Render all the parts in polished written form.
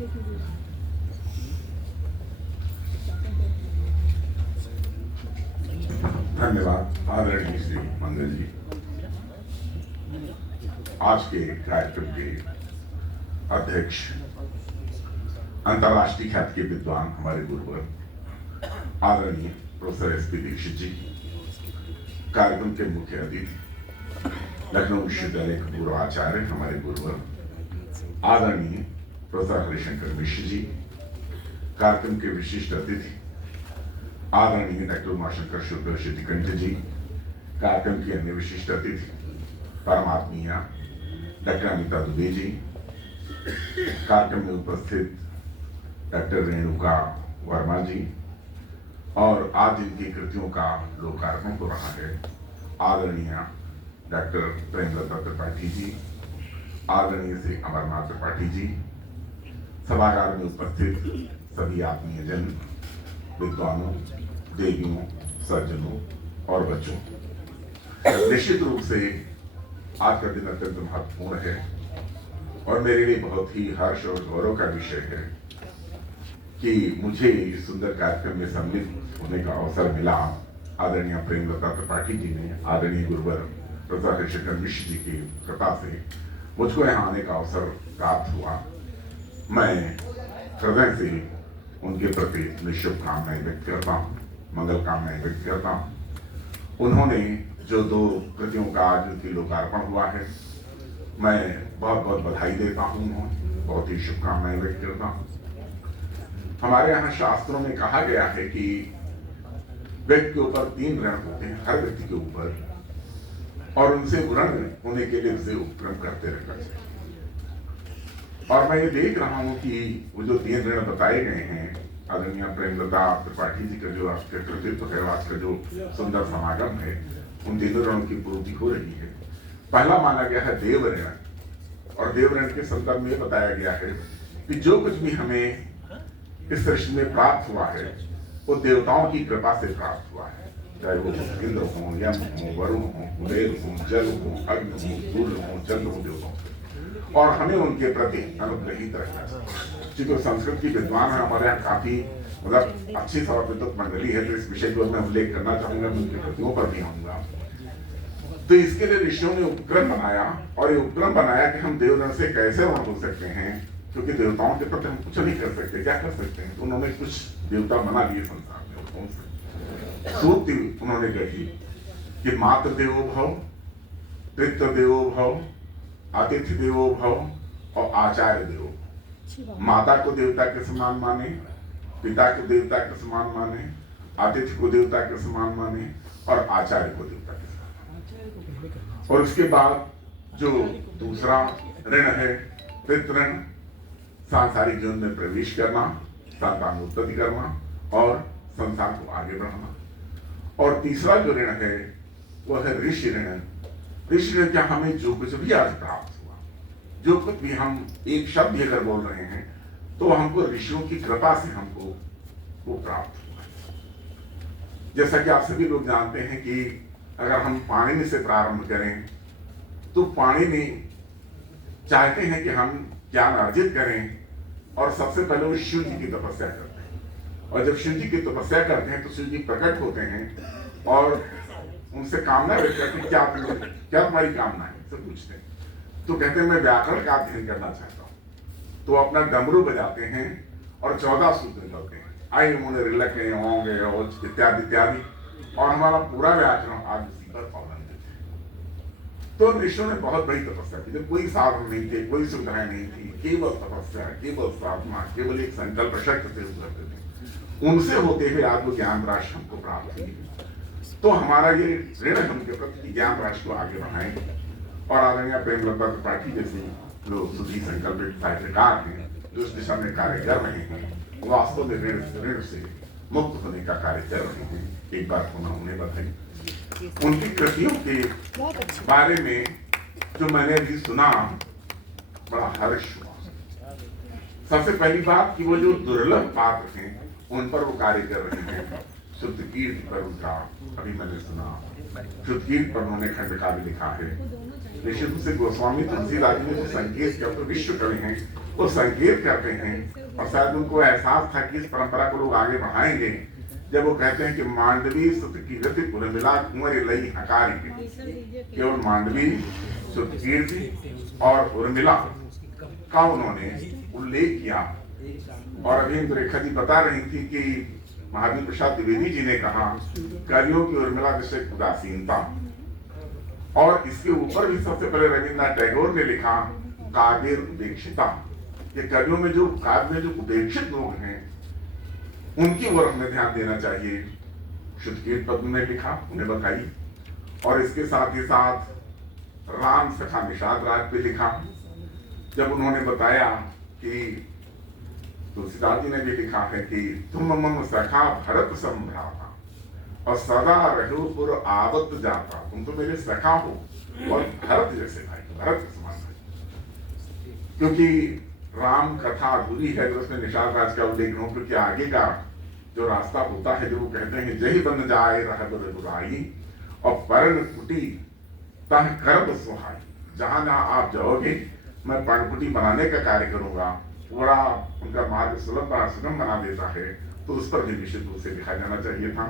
धन्यवाद आदरणीय श्री मंगल जी। आज के कार्यक्रम के अध्यक्ष अंतर्राष्ट्रीय ख्याति के विद्वान हमारे गुरुवर आदरणीय प्रोफेसर एस पी दीक्षित जी, कार्यक्रम के मुख्य अतिथि लखनऊ विश्वविद्यालय के पूर्व आचार्य हमारे गुरुवर आदरणीय प्रोफेसर हरिशंकर मिश्र जी, कार्यक्रम के विशिष्ट अतिथि आदरणीय डॉक्टर उमाशंकर शुक्ल शितिकंठ जी, कार्यक्रम के अन्य विशिष्ट अतिथि परमात्मीय डॉक्टर अमिता दुबे जी, कार्यक्रम में उपस्थित डॉक्टर रेणुका वर्मा जी, और आज जिनकी कृतियों का लोकार्पण हो रहा है आदरणीय डॉक्टर प्रेमलता त्रिपाठी जी, आदरणीय श्री अमरनाथ त्रिपाठी जी, सभागार में उपस्थित सभी आत्मीय जन, विद्वानों, देवियों, सज्जनों और बच्चों। निश्चित रूप से आज का दिन अत्यंत महत्वपूर्ण है और मेरे लिए बहुत ही हर्ष और गौरव का विषय है कि मुझे इस सुंदर कार्यक्रम में सम्मिलित होने का अवसर मिला। आदरणीय प्रेमलता त्रिपाठी जी ने, आदरणीय गुरुवर प्रोफेसर हरिशंकर मिश्र जी की कृपा से मुझको यहाँ आने का अवसर प्राप्त हुआ। मैं हृदय से उनके प्रति शुभकामनाएं व्यक्त करता हूँ, मंगल कामनाएं व्यक्त करता हूँ। उन्होंने जो 2 कृतियों का आज उनकी लोकार्पण हुआ है, मैं बहुत बहुत बधाई देता हूँ, उन्होंने बहुत ही शुभकामनाएं व्यक्त करता हूँ। हमारे यहाँ शास्त्रों में कहा गया है कि व्यक्ति के ऊपर 3 ऋण होते हैं, हर व्यक्ति के ऊपर, और उनसे ऋण होने के लिए उसे उपक्रम करते रहना चाहिए। और मैं ये देख रहा हूँ कि वो जो 3 ऋण बताए गए हैं आदरणीय प्रेमलता त्रिपाठी जी का जो आज का कृतित्व है, आज का जो सुंदर समागम है, उन 3 ऋणों की पूर्ति हो रही है। पहला माना गया है देव ऋण, और देव ऋण के संदर्भ में बताया गया है कि जो कुछ भी हमें इस सृष्टि में प्राप्त हुआ है वो देवताओं की कृपा से प्राप्त हुआ है, चाहे वो इंद्र हो, यम हो, वरुण हो, कुबेर हो, जल हो, अग्नि हो, सूर्य हो, चंद्र हो, देवताओं, और हमें उनके प्रति अनुग्रहित रहना चाहिए। क्योंकि संस्कृत की विद्वान है हमारे यहाँ, काफी मतलब अच्छी समर्पित मंडली है, तो इस विषय को मैं उल्लेख करना चाहूंगा, उनकी कृतियों पर भी आऊंगा। तो इसके लिए ऋषियों ने उपक्रम बनाया, और ये उपक्रम बनाया कि हम देवगण से कैसे ऋण हो सकते हैं, क्योंकि देवताओं के प्रति हम कुछ नहीं कर सकते, क्या कर सकते हैं। तो उन्होंने कुछ देवता बना लिए संसार में। कौन से सूक्ति उन्होंने कही कि मातृ देवो भव, पितृ देवो भव, अतिथि देवो भव और आचार्य देवो। माता को देवता के समान माने, पिता को देवता के समान माने, अतिथि को देवता के समान माने और आचार्य को देवता के समान माने। और उसके बाद जो दूसरा ऋण है पितृण, सांसारिक जीवन में प्रवेश करना, संतानोत्पत्ति करना और संसार को आगे बढ़ाना। और तीसरा जो ऋण है वह है ऋषि ऋण। ऋषि ऋण क्या, हमें जो कुछ भी आज प्राप्त हुआ, जो कुछ भी हम एक शब्द भी अगर बोल रहे हैं तो हमको ऋषियों की कृपा से हमको वो प्राप्त हुआ। जैसा कि आप सभी लोग जानते हैं कि अगर हम पाणिनि से प्रारंभ करें तो पाणिनि चाहते हैं कि हम ज्ञान अर्जित करें, और सबसे पहले वो शिव जी की तपस्या करते हैं। और जब शिव जी की तपस्या करते हैं तो शिव जी प्रकट होते हैं और उनसे कामना व्यक्त करते हैं, क्या तुम्हारी कामना है, सब पूछते हैं। तो कहते हैं मैं व्याकरण का अध्ययन करना चाहता हूँ। तो अपना डमरू बजाते हैं और 14 सूत्र निकलते हैं, आई मुने रिलक होंगे इत्यादि इत्यादि, और हमारा पूरा व्याकरण आज उसी पर अवलंबित है। तो ऋषियों ने बहुत बड़ी तपस्या की, जब कोई साधन नहीं थे, कोई सुविधाएं नहीं थी, केवल तपस्या, केवल साधना, केवल एक संकल्प शक्ति से उभरते थे। उनसे होते हुए आज वो ज्ञान राशि हमको प्राप्त हुई। तो हमारा ये ऋण है उनके प्रति, ज्ञान राशि को आगे बढ़ाएंगे। और आदरणीय प्रेमलता त्रिपाठी जैसे जो सुधी संकल्पित साहित्यकार हैं, जो इस दिशा में कार्य कर रहे हैं, वास्तव में ऋण से मुक्त होने का कार्य कर रहे हैं। एक बार पुनः उन्हें बधाई। उनकी कृतियों के बारे में जो मैंने अभी सुना, बड़ा हर्ष हुआ। सबसे पहली बात कि वो जो दुर्लभ पात्र हैं उन पर वो कार्य कर रहे हैं। शुद्ध कीर्ति पर उनका अभी मैंने सुना, शुद्ध कीर्ति पर उन्होंने खंड काव्य लिखा है। निश्चित रूप से गोस्वामी तुलसीदास जी ने जो संकेत किया तो विश्व कवि हैं, वो संकेत करते हैं और शायद उनको एहसास था कि इस परंपरा को लोग आगे बढ़ाएंगे जब वो कहते हैं कि मांडवी सुत कीर्ति उर्मिला कुंवर लई हकार की, केवल मांडवी सुत कीर्ति और उर्मिला का उन्होंने उल्लेख किया। और अभी रेखा जी बता रही थी कि महावीर प्रसाद द्विवेदी जी ने कहा कवियों की उर्मिला विषय उदासीनता, और इसके ऊपर भी सबसे पहले रविन्द्रनाथ टैगोर ने लिखा काव्य उपेक्षिता, ये कवियों में जो काव्य में जो उपेक्षित लोग हैं उनकी ओर हमें ध्यान देना चाहिए। शुद्ध कीर्ति पद्म ने लिखा, उन्हें बताई, और इसके साथ ही साथ राम सखा निषाद राज पे लिखा, जब उन्होंने बताया कि तुलसीदास जी ने भी लिखा है कि तुम मम सखा भरत संभ्राता और सदा रहो पुर आवत जाता, तुम तो मेरे सखा हो और भरत जैसे भाई, भरत के समान भाई। क्योंकि राम कथा अधूरी है तो उसमें निषाद राज का उल्लेख हो, क्योंकि आगे का जो रास्ता होता है जो वो कहते हैं जही बन जाए रह बुराई और पर्ण कुटी तह करब सुहाई, जहां जहां आप जाओगे मैं पर्णकुटी बनाने का कार्य करूंगा, थोड़ा उनका मार्ग सुलभ सुगम बना देता है, तो उस पर भी निश्चित रूप से लिखा जाना चाहिए था।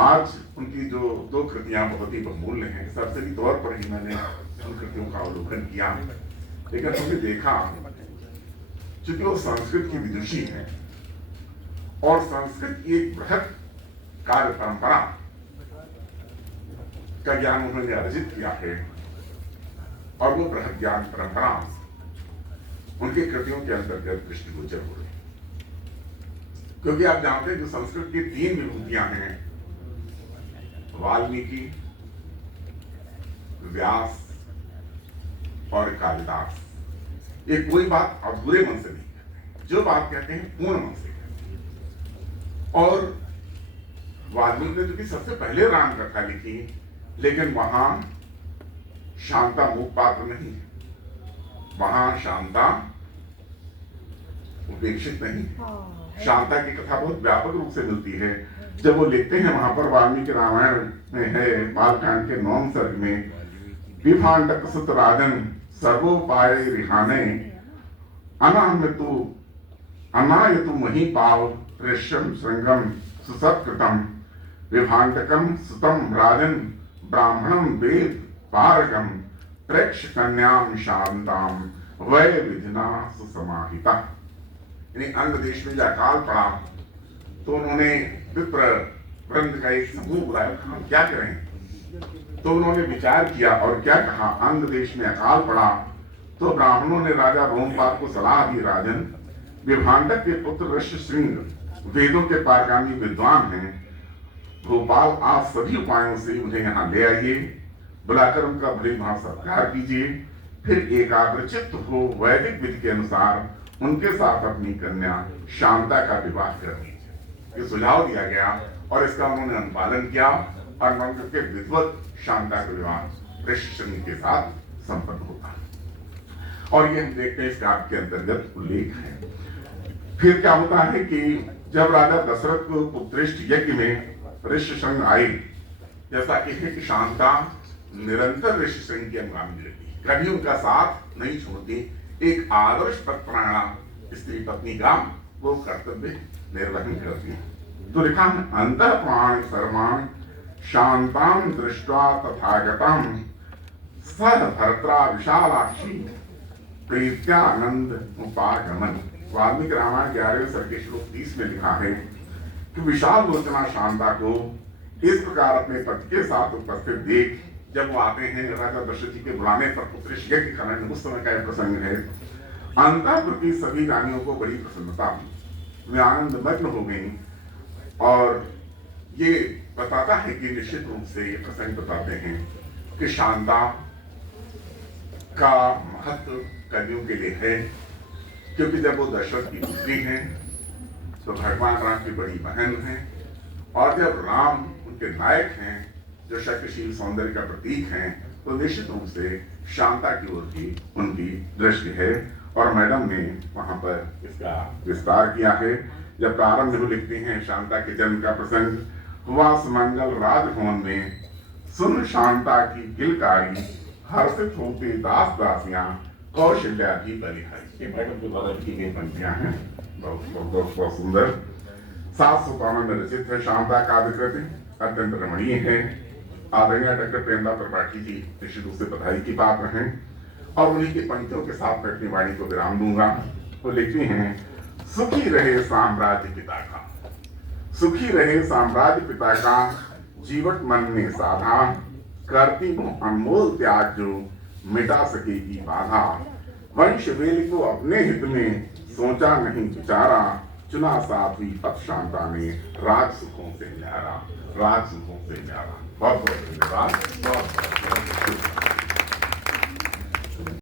आज उनकी जो दो कृतियां बहुत ही बहुमूल्य हैं, सरसरी तौर पर ही मैंने उन कृतियों का अवलोकन किया, लेकिन हमने देखा चूंकि वो संस्कृत की विदुषी है और संस्कृत की एक बृहद कार्य परंपरा का ज्ञान उन्होंने अर्जित किया है, और वो बृहद ज्ञान परंपरा उनकी कृतियों के अंतर्गत दृष्टिगोचर हो रही, क्योंकि आप जानते हैं जो संस्कृत की 3 विभूतियां हैं, वाल्मीकि, व्यास और कालिदास, ये कोई बात अधूरे मन से नहीं कहते, जो बात कहते हैं पूर्ण मन से कहते हैं। और वाल्मीकि ने तो सबसे पहले राम कथा लिखी, लेकिन वहां शांता मुख पात्र नहीं है, वहां शांता उपेक्षित नहीं है। शांता की कथा बहुत व्यापक रूप से मिलती है। जब वो लिखते हैं वहां पर वाल्मीकि रामायण में है बालकांड के 9वें सर्ग में, विभांडक सुत राजन सर्वोपाय रिहाने अनामृतु अनायतु मही पाव ऋष्यम श्रृंगम सुसत्कृतम विभांडकम सुतम राजन ब्राह्मणम वेद पारगम प्रेक्ष कन्याम शांताम वय विधिना सुसमाहिता। यानी अंग देश में जब अकाल पड़ा तो उन्होंने विप्र वृंद का एक समूह बुलाया, हम क्या करें, तो उन्होंने विचार किया और क्या कहा, अंग देश में अकाल पड़ा तो ब्राह्मणों ने राजा रोमपाल को सलाह दी, राजन विभांडक के पुत्र ऋष्यशृंग वेदों के पारगामी विद्वान हैं, भोपाल आप सभी उपायों से उन्हें यहाँ ले आइए, बुलाकर उनका भली भाव सत्कार कीजिए, फिर एकाग्रचित्त हो वैदिक विधि के अनुसार उनके साथ अपनी कन्या शांता का विवाह कर दीजिए। ये सुझाव दिया गया और इसका उन्होंने अनुपालन किया और मंत्र के विद्वत शांता का विवाह ऋष्यशृंग के साथ संपन्न होता है। और ये हम देखते हैं इस काव्य के अंतर्गत उल्लेख है। फिर क्या होता है कि जब राजा दशरथ को पुत्रेष्ठ यज्ञ में ऋष्यशृंग आए, जैसा कि है कि शांता निरंतर ऋष्यशृंग की अनुगामी रहती, कभी उनका साथ नहीं छोड़ती, एक आदर्श पत्परायणा स्त्री पत्नी का वो कर्तव्य निर्वहन करती है। तो लिखा है अंतः प्राण सर्वाण शांताम दृष्ट्वा तथागतम सह भर्त्रा विशालाक्षी प्रीत्यानंद उपागमन। वाल्मीकि रामायण 11वें सर्ग के श्लोक 30 में लिखा है कि विशाल लोचना शांता को इस प्रकार अपने पति के साथ उपस्थित देख, जब वो आते हैं राजा दशरथ जी के बुलाने पर पुत्रेष्ठ यज्ञ करने, उस समय का यह प्रसंग है, अंतःपुर की सभी रानियों को बड़ी प्रसन्नता हुई, वे आनंद मग्न हो गई। और ये बताता है कि निश्चित रूप से ये प्रसंग बताते हैं कि शांता का महत्व कवियों के लिए है, क्योंकि जब वो दशरथ की पुत्री हैं तो भगवान राम की बड़ी बहन है, और जब राम उनके नायक हैं जो शक्तिशील सौंदर्य का प्रतीक हैं, तो निश्चित रूप से शांता की ओर भी उनकी दृष्टि है। और मैडम ने वहां पर इसका विस्तार किया है। जब प्रारंभ में लिखती हैं शांता के जन्म का प्रसंग, हुआ सुमंगल राजभवन में, सुन शांता की किलकारी, हर्षित होते दास दासियां, कौशल्या भी बलिहारी। ये मैडम के द्वारा लिखी गई पंक्तियां हैं, बहुत सुंदर। 757 में रचित है शांता काव्य कृति, अत्यंत रमणीय है। आदरणीय डॉक्टर प्रेमदास त्रिपाठी जी निश्चित रूप से बधाई की पात्र हैं और उन्हीं की पंक्तियों के साथ मैं अपनी वाणी को विराम दूंगा। वो लिखती हैं, सुखी रहे साम्राज्य पिता का, सुखी रहे साम्राज्य पिता का, जीवट मन में साधा, करती हूं अनमोल त्याग जो मिटा सकेगी बाधा। वंश वेल को अपने हित में सोचा नहीं विचारा, चुना साथ हुई पथ शांता ने, राज सुखों से न्यारा, राज सुखों से न्यारा। बहुत बहुत धन्यवाद।